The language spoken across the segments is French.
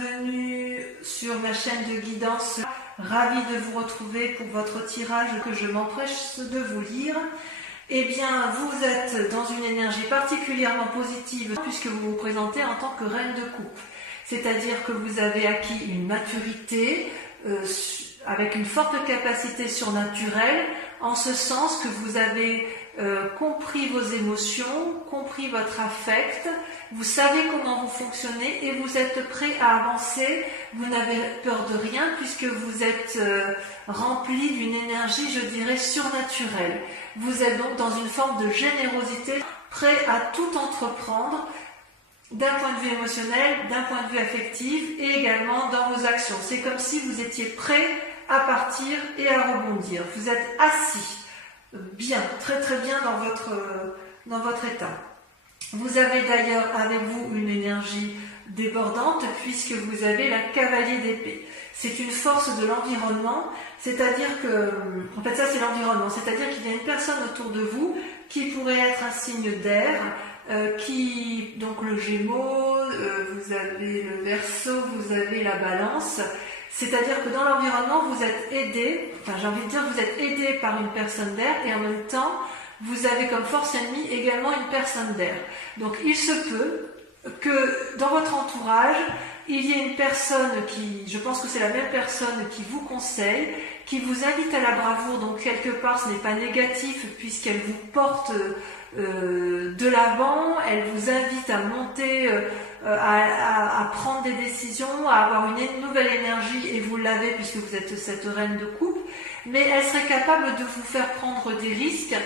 bienvenue sur ma chaîne de guidance. Ravie de vous retrouver pour votre tirage que je m'empresse de vous lire. Eh bien, vous êtes dans une énergie particulièrement positive puisque vous vous présentez en tant que reine de coupe. C'est-à-dire que vous avez acquis une maturité avec une forte capacité surnaturelle, en ce sens que vous avez compris vos émotions, compris votre affect, vous savez comment vous fonctionnez et vous êtes prêt à avancer, vous n'avez peur de rien puisque vous êtes rempli d'une énergie, je dirais, surnaturelle. Vous êtes donc dans une forme de générosité, prêt à tout entreprendre, d'un point de vue émotionnel, d'un point de vue affectif et également dans vos actions. C'est comme si vous étiez prêt à partir et à rebondir. Vous êtes assis, bien, très très bien dans votre état. Vous avez d'ailleurs avec vous une énergie débordante puisque vous avez la cavalier d'épée. C'est une force de l'environnement, c'est-à-dire que, en fait ça c'est l'environnement, c'est-à-dire qu'il y a une personne autour de vous qui pourrait être un signe d'air, donc le Gémeaux, vous avez le Verseau, vous avez la Balance. C'est-à-dire que dans l'environnement, vous êtes aidé, enfin j'ai envie de dire, vous êtes aidé par une personne d'air et en même temps, vous avez comme force ennemie également une personne d'air. Donc il se peut que dans votre entourage, il y ait une personne qui, je pense que c'est la même personne qui vous conseille, qui vous invite à la bravoure, donc quelque part ce n'est pas négatif puisqu'elle vous porte de l'avant, elle vous invite à monter, à prendre des décisions, à avoir une nouvelle énergie, et vous l'avez puisque vous êtes cette reine de coupe, mais elle serait capable de vous faire prendre des risques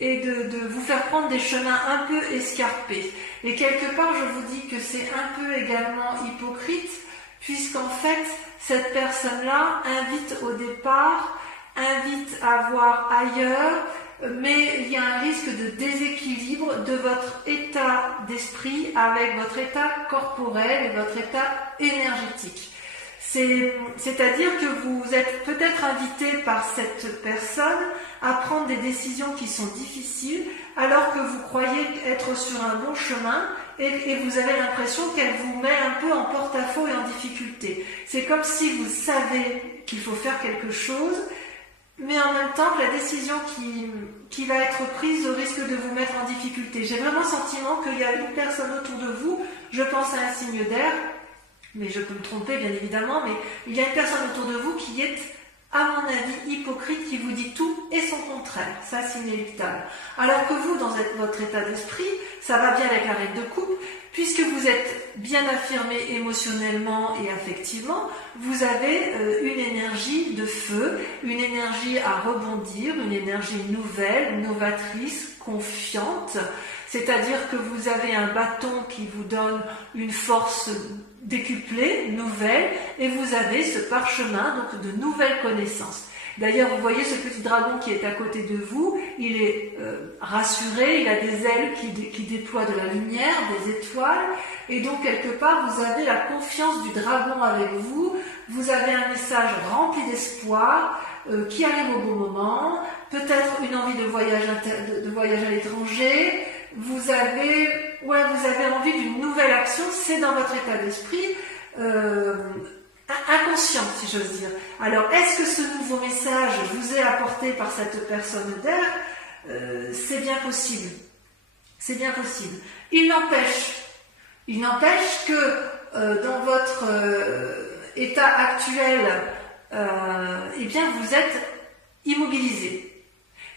et de vous faire prendre des chemins un peu escarpés. Et quelque part, je vous dis que c'est un peu également hypocrite, puisqu'en fait, cette personne-là invite au départ, invite à voir ailleurs, mais il y a un risque de déséquilibre de votre état d'esprit avec votre état corporel et votre état énergétique. C'est-à-dire que vous êtes peut-être invité par cette personne à prendre des décisions qui sont difficiles alors que vous croyez être sur un bon chemin et vous avez l'impression qu'elle vous met un peu en porte-à-faux et en difficulté. C'est comme si vous savez qu'il faut faire quelque chose, mais en même temps que la décision qui va être prise risque de vous mettre en difficulté. J'ai vraiment le sentiment qu'il y a une personne autour de vous, je pense à un signe d'air, mais je peux me tromper bien évidemment, mais il y a une personne autour de vous qui est, à mon avis, hypocrite, qui vous dit tout et son contraire. Ça, c'est inéluctable. Alors que vous, dans votre état d'esprit, ça va bien avec la reine de coupe, puisque vous êtes bien affirmé émotionnellement et affectivement, vous avez une énergie de feu, une énergie à rebondir, une énergie nouvelle, novatrice, confiante, c'est-à-dire que vous avez un bâton qui vous donne une force décuplée, nouvelle, et vous avez ce parchemin donc de nouvelles connaissances. D'ailleurs, vous voyez ce petit dragon qui est à côté de vous, il est rassuré, il a des ailes qui déploient de la lumière, des étoiles, et donc quelque part vous avez la confiance du dragon avec vous, vous avez un message rempli d'espoir qui arrive au bon moment, peut-être une envie de voyage à l'étranger, vous avez envie d'une nouvelle action, c'est dans votre état d'esprit inconscient, si j'ose dire. Alors, est-ce que ce nouveau message vous est apporté par cette personne d'air? C'est bien possible. C'est bien possible. Il n'empêche que dans votre état actuel, eh bien, vous êtes immobilisé.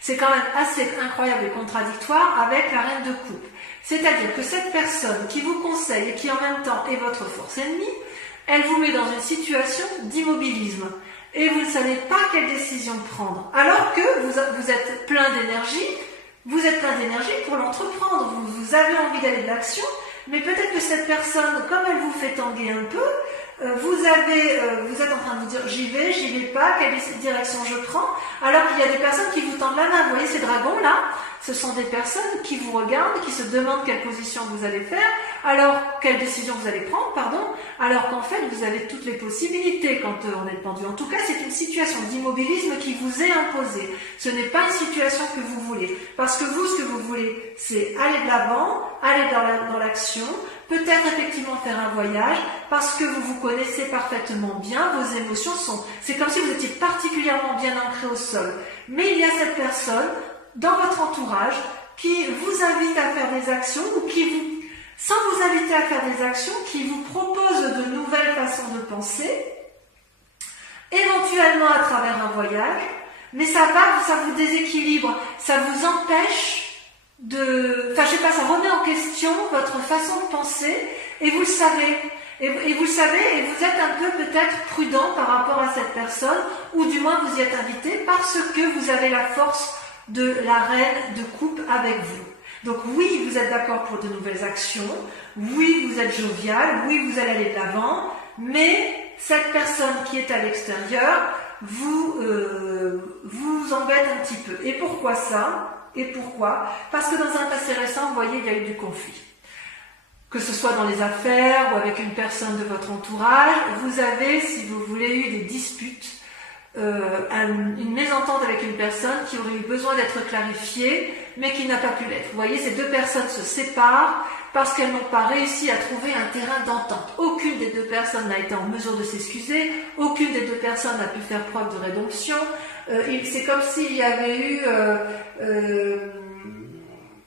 C'est quand même assez incroyable et contradictoire avec la reine de coupe. C'est-à-dire que cette personne qui vous conseille et qui en même temps est votre force ennemie, elle vous met dans une situation d'immobilisme et vous ne savez pas quelle décision prendre. Alors que vous êtes plein d'énergie, pour l'entreprendre. Vous avez envie d'aller de l'action, mais peut-être que cette personne, comme elle vous fait tanguer un peu, vous êtes en train de vous dire j'y vais pas, quelle direction je prends, alors qu'il y a des personnes qui vous tendent la main. Vous voyez ces dragons là, ce sont des personnes qui vous regardent, qui se demandent quelle position vous allez faire, alors quelle décision vous allez prendre, alors qu'en fait vous avez toutes les possibilités quand on est pendu. En tout cas, c'est une situation d'immobilisme qui vous est imposée. Ce n'est pas une situation que vous voulez, parce que vous, ce que vous voulez, c'est aller de l'avant, aller dans l'action, peut-être effectivement faire un voyage parce que vous vous connaissez parfaitement bien, vos émotions c'est comme si vous étiez particulièrement bien ancré au sol. Mais il y a cette personne dans votre entourage qui vous invite à faire des actions ou sans vous inviter à faire des actions, qui vous propose de nouvelles façons de penser, éventuellement à travers un voyage, mais ça vous déséquilibre, ça vous empêche ça remet en question votre façon de penser, et vous le savez. Et vous le savez, et vous êtes un peu peut-être prudent par rapport à cette personne, ou du moins vous y êtes invité parce que vous avez la force de la reine de coupe avec vous. Donc oui, vous êtes d'accord pour de nouvelles actions, oui, vous êtes jovial, oui, vous allez aller de l'avant, mais cette personne qui est à l'extérieur vous embête un petit peu. Et pourquoi ça ? Et pourquoi ? Parce que dans un passé récent, vous voyez, il y a eu du conflit. Que ce soit dans les affaires ou avec une personne de votre entourage, vous avez, si vous voulez, eu des disputes, une mésentente avec une personne qui aurait eu besoin d'être clarifiée, mais qui n'a pas pu l'être. Vous voyez, ces deux personnes se séparent parce qu'elles n'ont pas réussi à trouver un terrain d'entente. Aucune des deux personnes n'a été en mesure de s'excuser, aucune des deux personnes n'a pu faire preuve de rédemption. C'est comme s'il y avait eu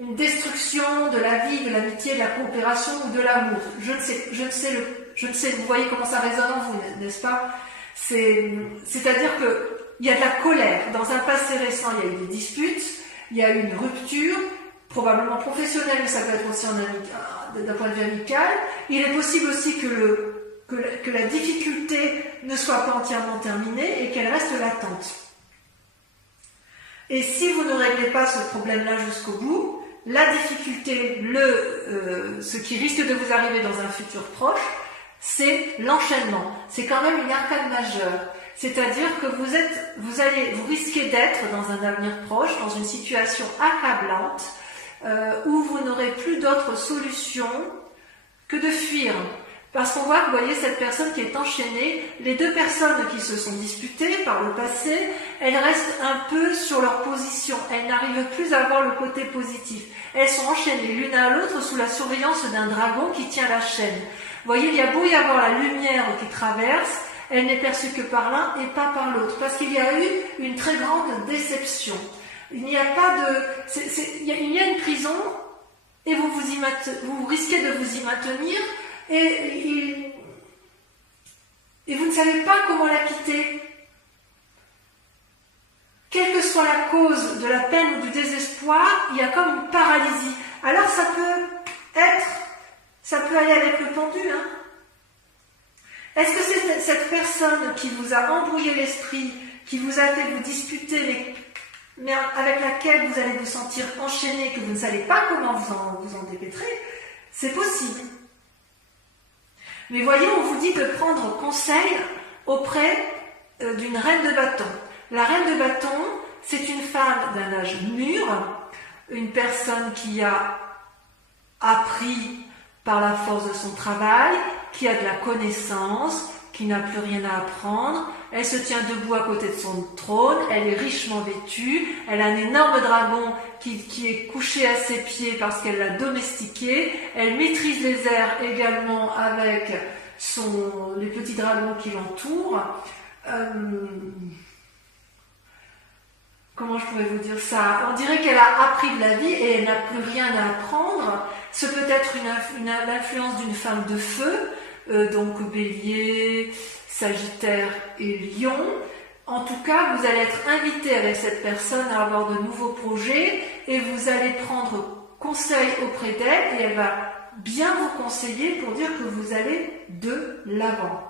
une destruction de la vie, de l'amitié, de la coopération ou de l'amour. Je ne sais, vous voyez comment ça résonne en vous, n'est-ce pas ? C'est-à-dire qu'il y a de la colère. Dans un passé récent, il y a eu des disputes, il y a eu une rupture, probablement professionnelle, mais ça peut être aussi d'un point de vue amical. Il est possible aussi que la difficulté ne soit pas entièrement terminée et qu'elle reste latente. Et si vous ne réglez pas ce problème-là jusqu'au bout, la difficulté, ce qui risque de vous arriver dans un futur proche, c'est l'enchaînement. C'est quand même une arcade majeure. C'est-à-dire que vous risquez d'être dans un avenir proche, dans une situation accablante, où vous n'aurez plus d'autre solution que de fuir. Parce qu'on voit que, vous voyez, cette personne qui est enchaînée, les deux personnes qui se sont disputées par le passé, elles restent un peu sur leur position. Elles n'arrivent plus à voir le côté positif. Elles sont enchaînées l'une à l'autre sous la surveillance d'un dragon qui tient la chaîne. Vous voyez, il y a beau y avoir la lumière qui traverse, elle n'est perçue que par l'un et pas par l'autre. Parce qu'il y a eu une très grande déception. Il n'y a pas de... il y a une prison et vous risquez de vous y maintenir et vous ne savez pas comment la quitter. Quelle que soit la cause de la peine ou du désespoir, il y a comme une paralysie. Alors ça peut aller avec le pendule. Hein. Est-ce que c'est cette personne qui vous a embrouillé l'esprit, qui vous a fait vous disputer, mais avec laquelle vous allez vous sentir enchaîné, que vous ne savez pas comment vous en dépêtrer? C'est possible. Mais voyez, on vous dit de prendre conseil auprès d'une reine de bâton. La reine de bâton, c'est une femme d'un âge mûr, une personne qui a appris par la force de son travail, qui a de la connaissance, qui n'a plus rien à apprendre. Elle se tient debout à côté de son trône, elle est richement vêtue, elle a un énorme dragon qui est couché à ses pieds parce qu'elle l'a domestiqué. Elle maîtrise les airs également avec les petits dragons qui l'entourent. Comment je pourrais vous dire ça? On dirait qu'elle a appris de la vie et elle n'a plus rien à apprendre. Ce peut être l'influence d'une femme de feu, donc Bélier, Sagittaire et Lion. En tout cas, vous allez être invité avec cette personne à avoir de nouveaux projets et vous allez prendre conseil auprès d'elle et elle va bien vous conseiller pour dire que vous allez de l'avant.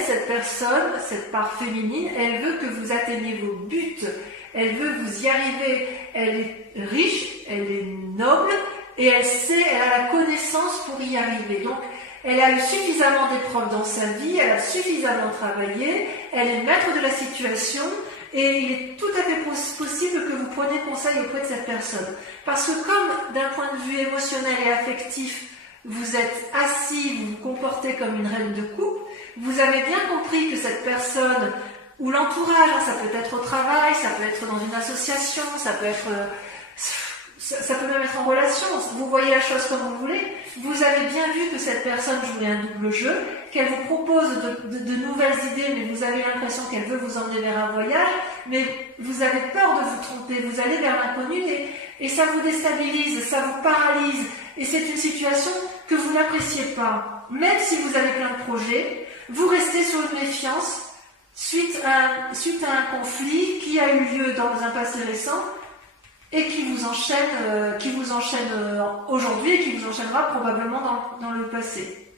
Cette personne, cette part féminine, elle veut que vous atteigniez vos buts, elle veut vous y arriver, elle est riche, elle est noble et elle a la connaissance pour y arriver. Donc, elle a eu suffisamment d'épreuves dans sa vie, elle a suffisamment travaillé, elle est maître de la situation et il est tout à fait possible que vous preniez conseil auprès de cette personne. Parce que comme d'un point de vue émotionnel et affectif, vous êtes assis, vous vous comportez comme une reine de coupe, vous avez bien compris que cette personne ou l'entourage, ça peut être au travail, ça peut être dans une association, ça peut être ça peut même être en relation, vous voyez la chose comme vous voulez, vous avez bien vu que cette personne jouait un double jeu, qu'elle vous propose de nouvelles idées, mais vous avez l'impression qu'elle veut vous emmener vers un voyage, mais vous avez peur de vous tromper, vous allez vers l'inconnu et ça vous déstabilise, ça vous paralyse, et c'est une situation que vous n'appréciez pas. Même si vous avez plein de projets, vous restez sur une méfiance suite à un conflit qui a eu lieu dans un passé récent, et qui vous enchaîne aujourd'hui et qui vous enchaînera probablement dans le passé.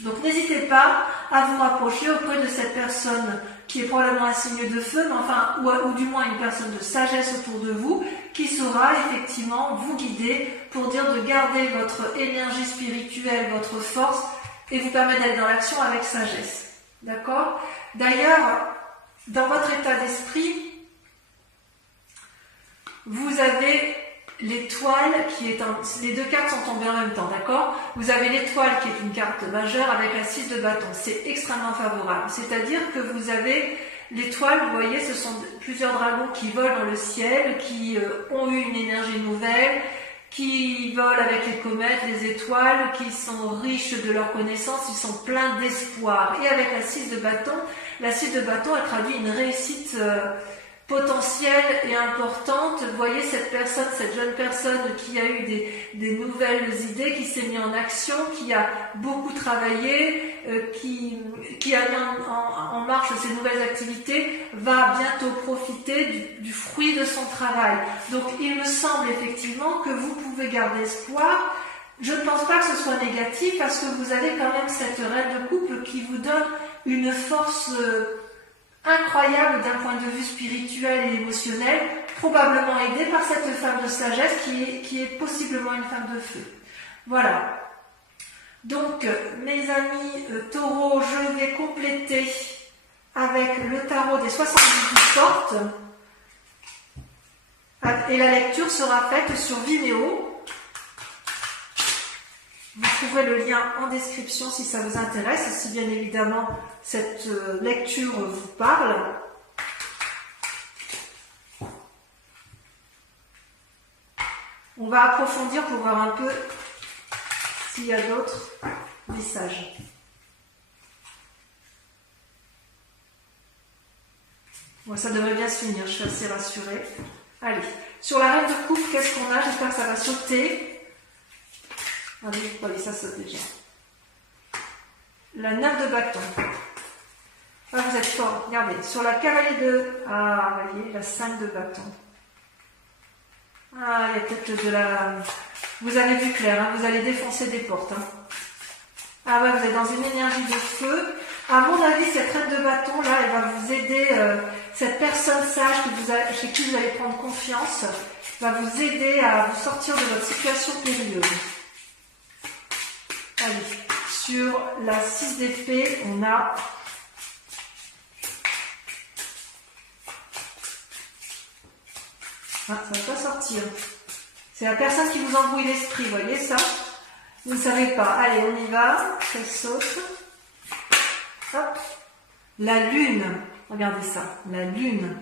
Donc n'hésitez pas à vous rapprocher auprès de cette personne qui est probablement un signe de feu, mais enfin, ou du moins une personne de sagesse autour de vous, qui saura effectivement vous guider pour dire de garder votre énergie spirituelle, votre force, et vous permettre d'aller dans l'action avec sagesse. D'accord ? D'ailleurs, dans votre état d'esprit, vous avez l'étoile qui est les deux cartes sont tombées en même temps, d'accord? Vous avez l'étoile qui est une carte majeure avec la 6 de bâton. C'est extrêmement favorable. C'est-à-dire que vous avez l'étoile, vous voyez, ce sont plusieurs dragons qui volent dans le ciel, qui ont eu une énergie nouvelle, qui volent avec les comètes, les étoiles, qui sont riches de leurs connaissances, ils sont pleins d'espoir. Et avec la 6 de bâton, la 6 de bâton, elle traduit une réussite potentielle et importante. Vous voyez cette personne, cette jeune personne qui a eu des nouvelles idées, qui s'est mis en action, qui a beaucoup travaillé, qui a mis en marche ses nouvelles activités, va bientôt profiter du fruit de son travail. Donc il me semble effectivement que vous pouvez garder espoir. Je ne pense pas que ce soit négatif parce que vous avez quand même cette reine de coupe qui vous donne une force incroyable d'un point de vue spirituel et émotionnel, probablement aidée par cette femme de sagesse qui est possiblement une femme de feu. Voilà. Donc, mes amis taureaux, je vais compléter avec le tarot des 78 portes. Et la lecture sera faite sur Vimeo. Vous trouverez le lien en description si ça vous intéresse, si bien évidemment cette lecture vous parle. On va approfondir pour voir un peu s'il y a d'autres messages. Bon, ça devrait bien se finir, je suis assez rassurée. Allez, sur la reine de coupe, qu'est-ce qu'on a? J'espère que ça va sauter. Allez, ça saute déjà. La 9 de bâton. Ah, vous êtes fort, regardez. Sur la cavalier de... Ah, vous voyez, la 5 de bâton. Ah, il y a peut-être de la... Vous avez vu clair, hein, vous allez défoncer des portes. Hein. Ah ouais, vous êtes dans une énergie de feu. À mon avis, cette reine de bâton, là, elle va vous aider. Cette personne sage chez qui vous allez prendre confiance va vous aider à vous sortir de votre situation périlleuse. Allez, sur la 6 d'épée, on a ça ne va pas sortir. C'est la personne qui vous embrouille l'esprit, vous voyez ça? Vous ne savez pas. Allez, on y va. Ça saute. Hop. La lune. Regardez ça. La lune.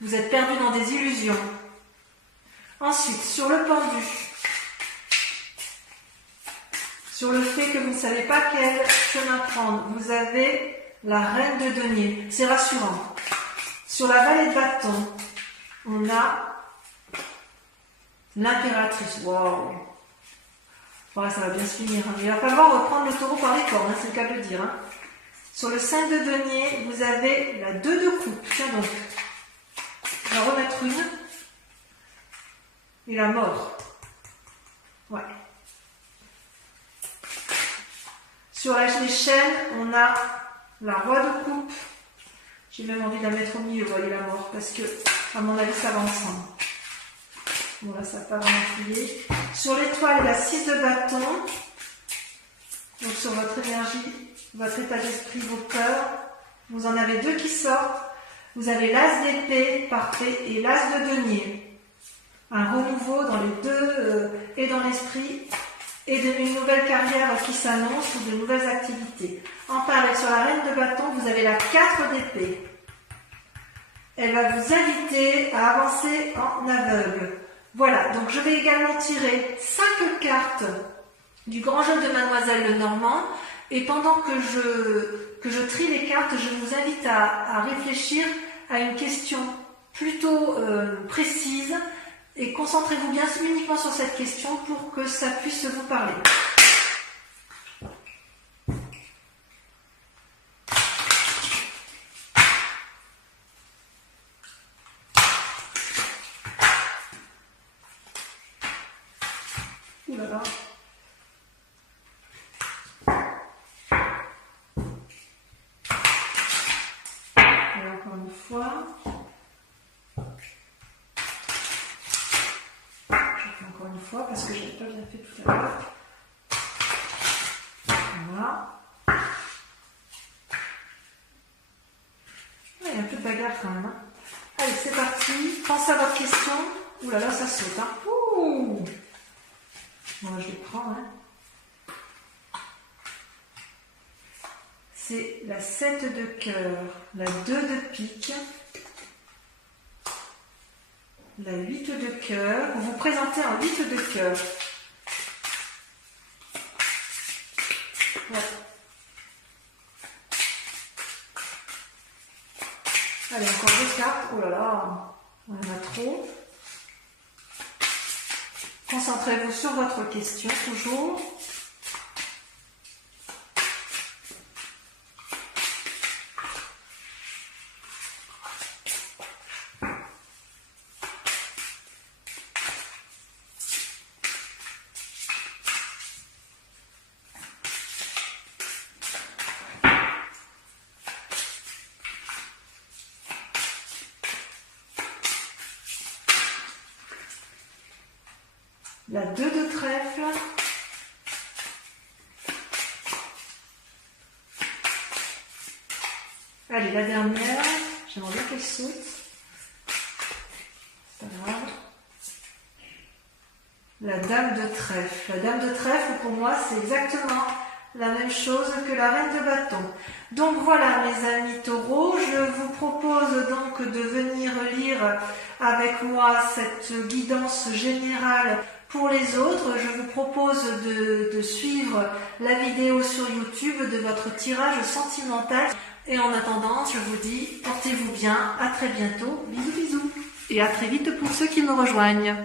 Vous êtes perdu dans des illusions. Ensuite, sur le pendu. Sur le fait que vous ne savez pas quel chemin prendre, vous avez la reine de denier. C'est rassurant. Sur la vallée de bâton, on a l'impératrice. Wow. Voilà, ça va bien se finir. Hein. Il va falloir reprendre le taureau par les cornes, hein, c'est le cas de le dire. Hein. Sur le 5 de denier, vous avez la 2 de coupe. Tiens donc. Je vais en remettre une. Et la mort. Ouais. Sur les chaînes, on a la roi de coupe. J'ai même envie de la mettre au milieu, vous voyez la mort, parce que, à mon avis, ça va ensemble. Bon, là, ça n'a pas vraiment plié. Sur l'étoile, la 6 de bâton. Donc, sur votre énergie, votre état d'esprit, vos peurs. Vous en avez 2 qui sortent. Vous avez l'as d'épée, parfait, et l'as de denier. Un renouveau dans les deux, et dans l'esprit, et une nouvelle carrière qui s'annonce ou de nouvelles activités. Enfin, avec sur la reine de bâton, vous avez la 4 d'épée. Elle va vous inviter à avancer en aveugle. Voilà, donc je vais également tirer 5 cartes du grand jeu de Mademoiselle Lenormand. Et pendant que je trie les cartes, je vous invite à réfléchir à une question plutôt précise et concentrez-vous bien uniquement sur cette question pour que ça puisse vous parler. Ouh là là. Et encore une fois. Encore une fois parce que je n'ai pas bien fait tout à l'heure. Voilà. Il y a un peu de bagarre quand même. Hein. Allez, c'est parti. Pensez à votre question. Ouh là là, ça saute. Hein. Ouh. Bon, je les prends. Hein. C'est la 7 de cœur, la 2 de pique, la 8 de cœur. Vous vous présentez en 8 de cœur. Ouais. Allez, encore 2 cartes. Oh là là, on en a trop. Concentrez-vous sur votre question, toujours. La 2 de trèfle, allez, la dernière, j'aimerais bien qu'elle saute, c'est pas grave. La dame de trèfle. La dame de trèfle, pour moi, c'est exactement la même chose que la reine de bâton. Donc voilà, mes amis taureaux, je vous propose donc de venir lire avec moi cette guidance générale pour les autres. Je vous propose de suivre la vidéo sur YouTube de votre tirage sentimental. Et en attendant, je vous dis, portez-vous bien, à très bientôt, bisous bisous. Et à très vite pour ceux qui me rejoignent.